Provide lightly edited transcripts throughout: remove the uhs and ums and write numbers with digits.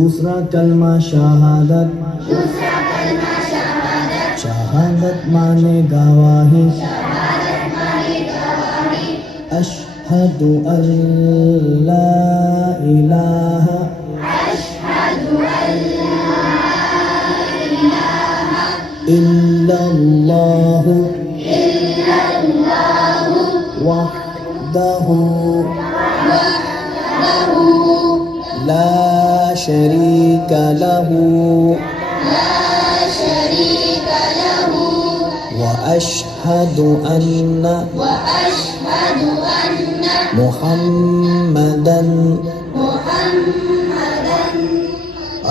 दूसरा कलमा शहादत, शहादत माने गवाही, अशहदु अल्ला इलाहा इल्लल्लाहु वहदहु ला शरीका लहु व अशहदु अन्ना मुहम्मदन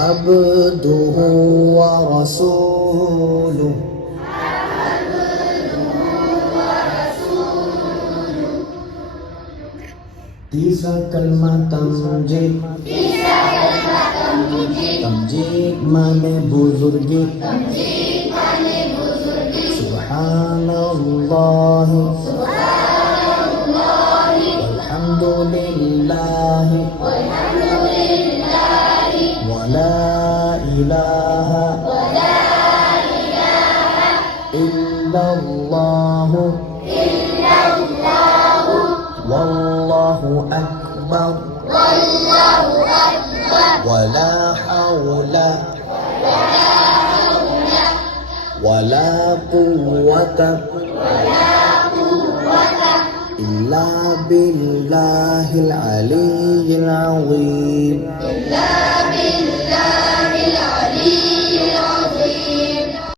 अब्दुहु व रसूलुहु। तीसरा कलमा तमजीद, तमजीद माने बुजुर्गी, सुब्हानल्लाह वल्हम्दुलिल्लाह वला इलाहा इल्लल्लाह वल्लाहु अकबर वला हौला वला कुव्वता इल्ला बिल्लाहिल अलिय्यिल अज़ीम।